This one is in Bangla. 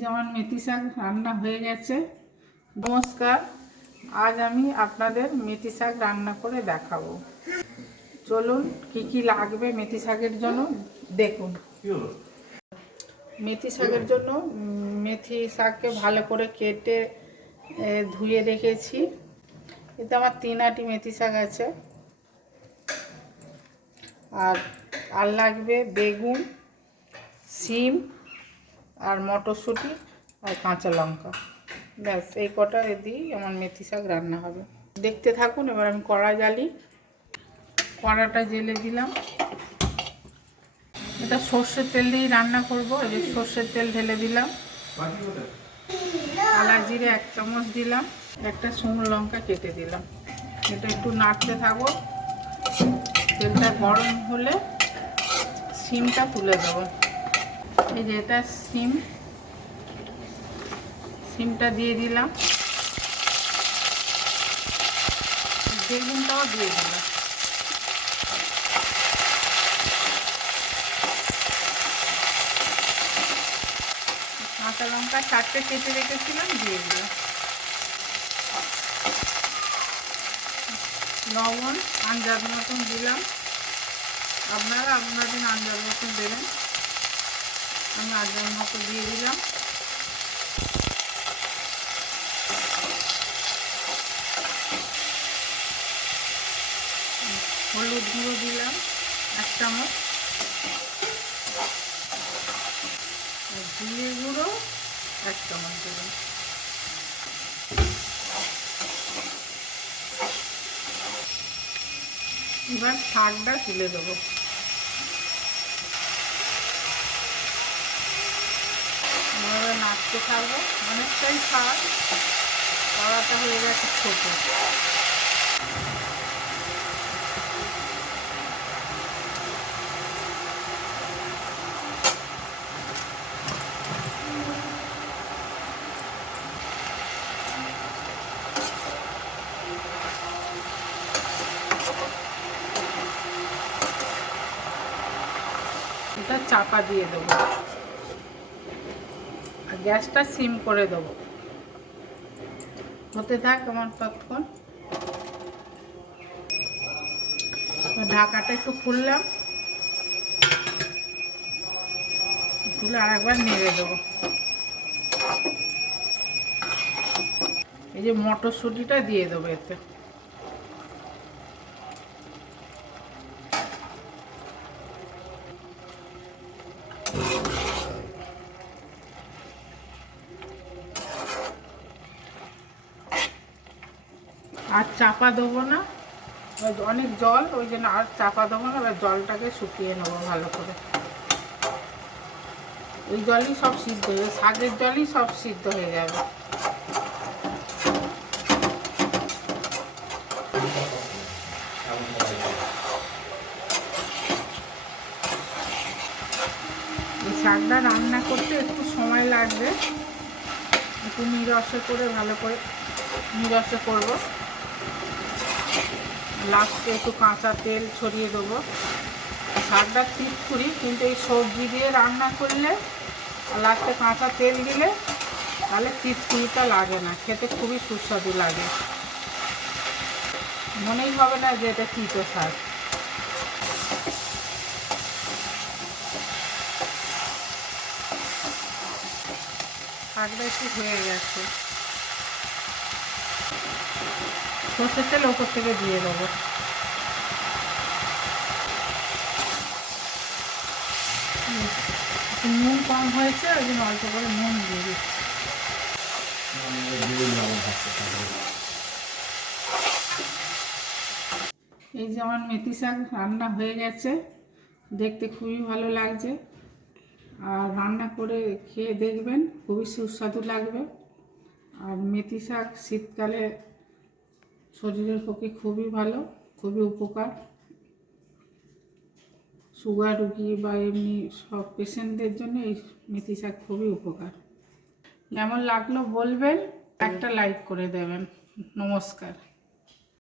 যে আমার মেথি শাক রান্না হয়ে গেছে। নমস্কার, আজ আমি আপনাদের মেথি শাক রান্না করে দেখাবো। চলুন কি কি লাগবে মেথি শাকের জন্য দেখুন। মেথি শাকের জন্য মেথি শাককে ভালো করে কেটে ধুয়ে রেখেছি। এতে আমার 3 আটি মেথি শাক আছে। আর লাগবে বেগুন, সিম আর মটরশুঁটি আর কাঁচা লঙ্কা। ব্যাস এই কটা দিয়েই আমার মেথি শাক রান্না হবে। দেখতে থাকুন। এবার আমি কড়া জ্বালি, কড়াটা জেলে দিলাম। এটা সর্ষের তেল দিয়েই রান্না করবো। এই যে সর্ষের তেল ঢেলে দিলাম, কালা জিরে 1 চামচ দিলাম, একটা শুকনো লঙ্কা কেটে দিলাম। এটা একটু নাড়তে থাকবো। তেলটা গরম হলে সিমটা তুলে দেবো। এই যে এটা সিমটা দিয়ে দিলাম, বেগুনটাও দিয়ে দিলাম। কাঁচা লঙ্কা 4টে কেটে রেখেছিলাম, দিয়ে দিলাম। লবণ আন্দাজ মতন দিলাম, আপনারা আপনাদের আন্দাজ মতন দেবেন। আমি আন্দাজ মতো দিয়ে দিলাম। হলুদ গুঁড়ো দিলাম 1 চামচ, আর জিরে গুঁড়ো 1 চামচ দিলাম। এবার শাকটা তুলে দেবো। এভাবে নাড়তে থাকবো। অনেকটাই শাক, কড়াটা হয়ে গেছে ছোটো। এটা চাপা দিয়ে দেবো আর গ্যাসটা সিম করে দেবো। হতে থাক আমার ততক্ষণ। ঢাকাটা একটু খুললাম, খুলে আরেকবার নেড়ে দেবো। এই যে মটরশুঁটিটা দিয়ে দেবো এতে। আর চাপা দেবো না, অনেক জল, ওই জন্য আর চাপা দেবো না। এবার জলটাকে শুকিয়ে নেবো ভালো করে। ওই জলই সব সিদ্ধ হয়ে যাবে, শাকের জলই সব সিদ্ধ হয়ে যাবে। এই শাকটা রান্না করতে একটু সময় লাগবে। একটু নিরসে করে ভালো করে নিরসে করবো। লাস্টে একটু কাঁচা তেল ছড়িয়ে দেবো। শাকটা চিটকুড়ি, কিন্তু এই সবজি দিয়ে রান্না করলে লাস্টে কাঁচা তেল দিলে তাহলে চিটকুড়িটা লাগে না, খেতে খুবই সুস্বাদু লাগে। মনেই হবে না যে এটা তিতো শাক। শাকটা একটু হয়ে গেছে। সর্ষের তেল ওপর থেকে দিয়ে দেবো। নুন কম হয়েছে, ওই জন্য অল্প করে নুন দিয়ে দিচ্ছি। এই যে আমার মেথি শাক রান্না হয়ে গেছে, দেখতে খুবই ভালো লাগছে। আর রান্না করে খেয়ে দেখবেন, খুবই সুস্বাদু লাগবে। আর মেথি শাক শীতকালে শরীরের পক্ষে খুবই ভালো, খুবই উপকার। সুগার রুগী বা এমনি সব পেশেন্টদের জন্য এই মেথি শাক খুবই উপকার। কেমন লাগলো বলবেন, একটা লাইক করে দেবেন। নমস্কার।